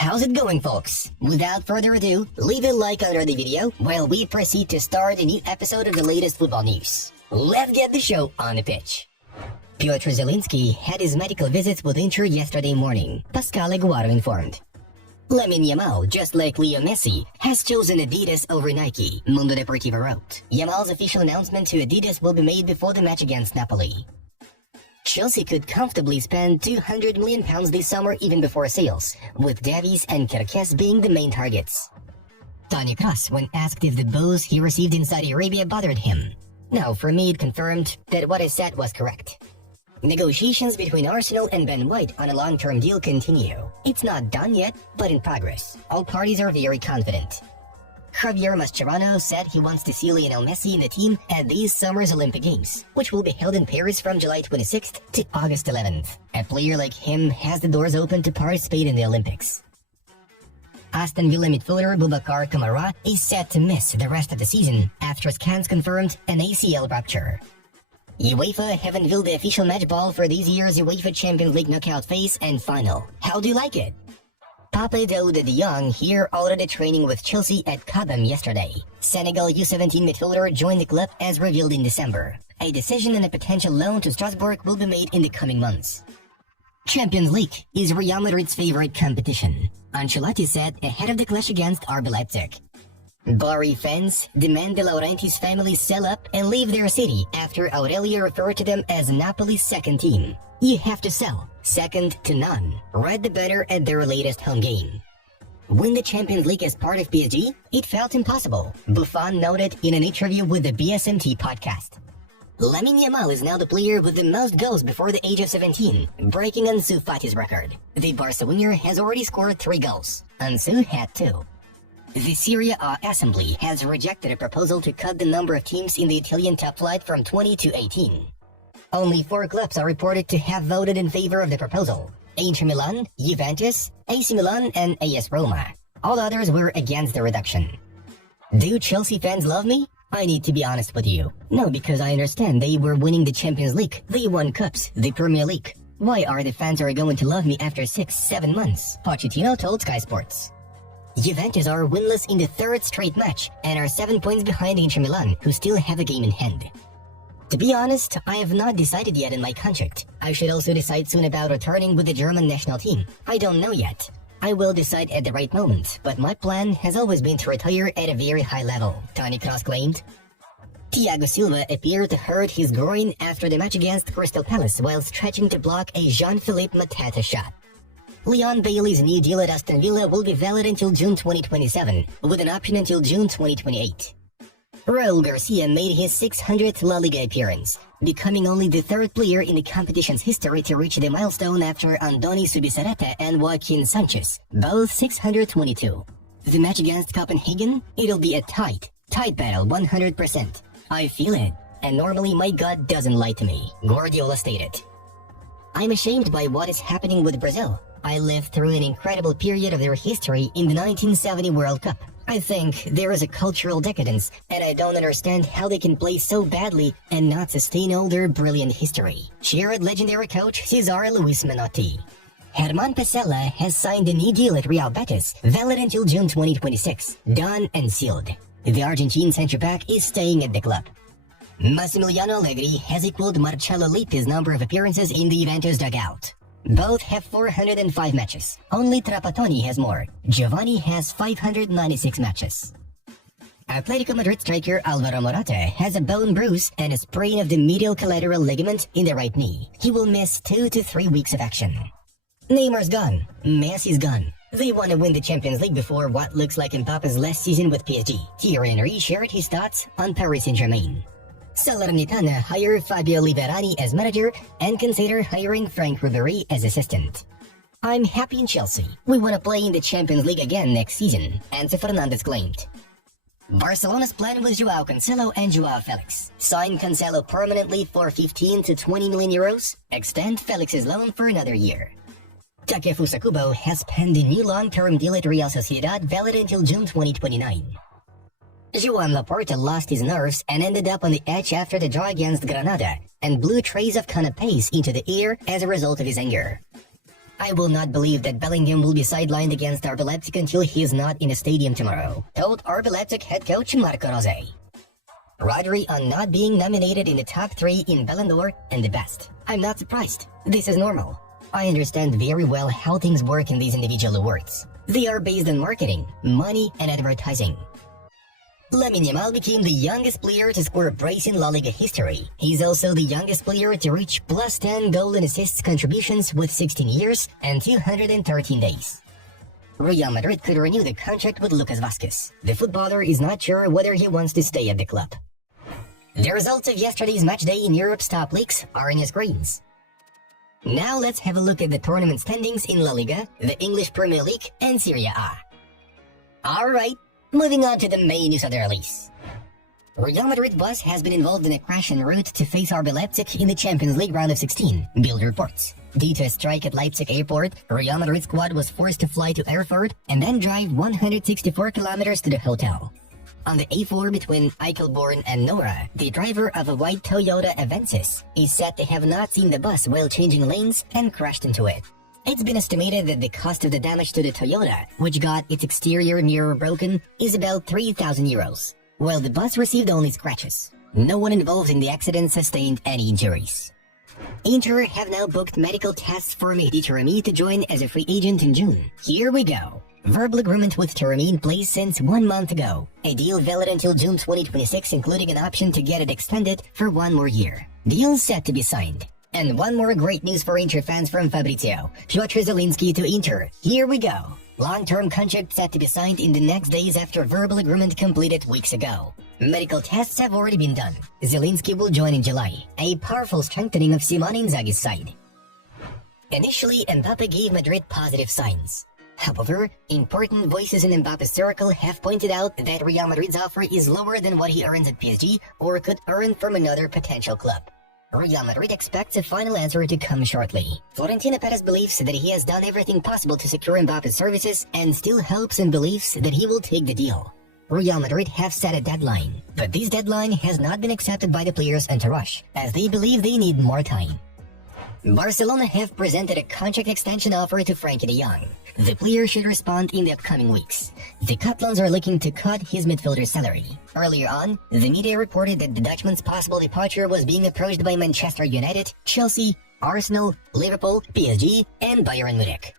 How's it going, folks? Without further ado, leave a like under the video while we proceed to start a new episode of the latest football news. Let's get the show on the pitch. Piotr Zielinski had his medical visits with Inter yesterday morning, Pascal Aguado informed. Lamine Yamal, just like Leo Messi, has chosen Adidas over Nike, Mundo Deportivo wrote. Yamal's official announcement to Adidas will be made before the match against Napoli. Chelsea could comfortably spend £200 million this summer even before sales, with Davies and Kerkez being the main targets. Toni Kroos, when asked if the booze he received in Saudi Arabia bothered him. Now, for me, it confirmed that what I said was correct. Negotiations between Arsenal and Ben White on a long-term deal continue. It's not done yet, but in progress. All parties are very confident. Javier Mascherano said he wants to see Lionel Messi in the team at this summer's Olympic Games, which will be held in Paris from July 26th to August 11th. A player like him has the doors open to participate in the Olympics. Aston Villa midfielder Boubacar Kamara is set to miss the rest of the season after scans confirmed an ACL rupture. UEFA have unveiled the official match ball for this year's UEFA Champions League knockout phase and final. How do you like it? Pape Daouda de Jong here already training with Chelsea at Cobham yesterday. Senegal U17 midfielder joined the club as revealed in December. A decision on a potential loan to Strasbourg will be made in the coming months. Champions League is Real Madrid's favorite competition, Ancelotti said ahead of the clash against RB Leipzig. Bari fans demand De Laurentiis family sell up and leave their city after Aurelio referred to them as Napoli's second team. You have to sell, second to none. Read the better at their latest home game. Win the Champions League as part of PSG? It felt impossible, Buffon noted in an interview with the BSMT podcast. Lamine Yamal is now the player with the most goals before the age of 17, breaking Ansu Fati's record. The Barca winger has already scored 3 goals. Ansu had 2. The Serie A Assembly has rejected a proposal to cut the number of teams in the Italian top flight from 20 to 18. Only 4 clubs are reported to have voted in favor of the proposal: Inter Milan, Juventus, AC Milan, and AS Roma. All others were against the reduction. Do Chelsea fans love me? I need to be honest with you. No, because I understand they were winning the Champions League, they won cups, the Premier League. Why are the fans are going to love me after 6-7 months? Pochettino told Sky Sports. Juventus are winless in the 3rd straight match and are 7 points behind Inter Milan, who still have a game in hand. To be honest, I have not decided yet on my contract. I should also decide soon about returning with the German national team. I don't know yet. I will decide at the right moment, but my plan has always been to retire at a very high level, Toni Kroos claimed. Thiago Silva appeared to hurt his groin after the match against Crystal Palace while stretching to block a Jean-Philippe Matata shot. Leon Bailey's new deal at Aston Villa will be valid until June 2027, with an option until June 2028. Raul Garcia made his 600th La Liga appearance, becoming only the 3rd player in the competition's history to reach the milestone after Andoni Subizarreta and Joaquin Sanchez, both 622. The match against Copenhagen? It'll be a tight battle 100%. I feel it, and normally my gut doesn't lie to me, Guardiola stated. I'm ashamed by what is happening with Brazil. I lived through an incredible period of their history in the 1970 World Cup. I think there is a cultural decadence, and I don't understand how they can play so badly and not sustain all their brilliant history, shared legendary coach Cesar Luis Menotti. Herman Pesela has signed a new deal at Real Betis, valid until June 2026, done and sealed. The Argentine centre-back is staying at the club. Massimiliano Allegri has equaled Marcello Lippi's number of appearances in the Juventus dugout. Both have 405 matches. Only Trapattoni has more. Giovanni has 596 matches. Atletico Madrid striker Alvaro Morata has a bone bruise and a sprain of the medial collateral ligament in the right knee. He will miss 2 to 3 weeks of action. Neymar's gone. Messi's gone. They want to win the Champions League before what looks like Mbappe's last season with PSG. Thierry Henry shared his thoughts on Paris Saint-Germain. Salernitana hire Fabio Liverani as manager and consider hiring Frank Ribery as assistant. I'm happy in Chelsea. We want to play in the Champions League again next season, Enzo Fernandez claimed. Barcelona's plan was Joao Cancelo and Joao Felix. Sign Cancelo permanently for 15 to 20 million euros. Extend Felix's loan for another year. Takefusa Kubo has penned a new long-term deal at Real Sociedad valid until June 2029. Joan Laporta lost his nerves and ended up on the edge after the draw against Granada and blew trays of canapés into the air as a result of his anger. I will not believe that Bellingham will be sidelined against RB Leipzig until he is not in the stadium tomorrow, told RB Leipzig head coach Marco Rose. Rodri on not being nominated in the top 3 in Ballon d'Or and the best. I'm not surprised. This is normal. I understand very well how things work in these individual awards. They are based on marketing, money, and advertising. Lamine Yamal became the youngest player to score a brace in La Liga history. He's also the youngest player to reach plus 10 goal and assists contributions with 16 years and 213 days. Real Madrid could renew the contract with Lucas Vazquez. The footballer is not sure whether he wants to stay at the club. The results of yesterday's match day in Europe's top leagues are on your screens. Now let's have a look at the tournament standings in La Liga, the English Premier League, and Serie A. Alright, moving on to the main news of the release. Real Madrid bus has been involved in a crash en route to face RB Leipzig in the Champions League round of 16, Bild reports. Due to a strike at Leipzig airport, Real Madrid squad was forced to fly to Erfurt and then drive 164 kilometers to the hotel. On the A4 between Eichelborn and Nora, the driver of a white Toyota Avensis is said to have not seen the bus while changing lanes and crashed into it. It's been estimated that the cost of the damage to the Toyota, which got its exterior mirror broken, is about 3,000 euros, while the bus received only scratches. No one involved in the accident sustained any injuries. Inter have now booked medical tests for Mehdi Taremi to join as a free agent in June. Here we go. Verbal agreement with Taremi in place since 1 month ago. A deal valid until June 2026, including an option to get it extended for 1 more year. Deal set to be signed. And one more great news for Inter fans from Fabrizio. Piotr Zielinski to Inter. Here we go. Long-term contract set to be signed in the next days after verbal agreement completed weeks ago. Medical tests have already been done. Zielinski will join in July, a powerful strengthening of Simone Inzaghi's side. Initially, Mbappe gave Madrid positive signs. However, important voices in Mbappe's circle have pointed out that Real Madrid's offer is lower than what he earns at PSG or could earn from another potential club. Real Madrid expects a final answer to come shortly. Florentino Perez believes that he has done everything possible to secure Mbappe's services and still hopes and believes that he will take the deal. Real Madrid have set a deadline, but this deadline has not been accepted by the players' entourage, as they believe they need more time. Barcelona have presented a contract extension offer to Frenkie de Jong. The player should respond in the upcoming weeks. The Catalans are looking to cut his midfielder's salary. Earlier on, the media reported that the Dutchman's possible departure was being approached by Manchester United, Chelsea, Arsenal, Liverpool, PSG, and Bayern Munich.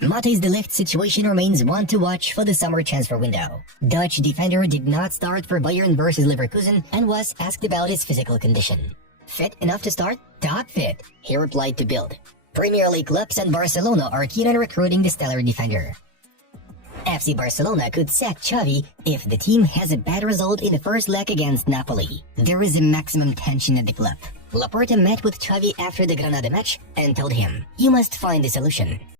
Matthijs de Ligt's situation remains one to watch for the summer transfer window. Dutch defender did not start for Bayern versus Leverkusen and was asked about his physical condition. Fit enough to start? Top fit, he replied to Bild. Premier League clubs and Barcelona are keen on recruiting the stellar defender. FC Barcelona could sack Xavi if the team has a bad result in the first leg against Napoli. There is a maximum tension at the club. Laporta met with Xavi after the Granada match and told him, "You must find a solution."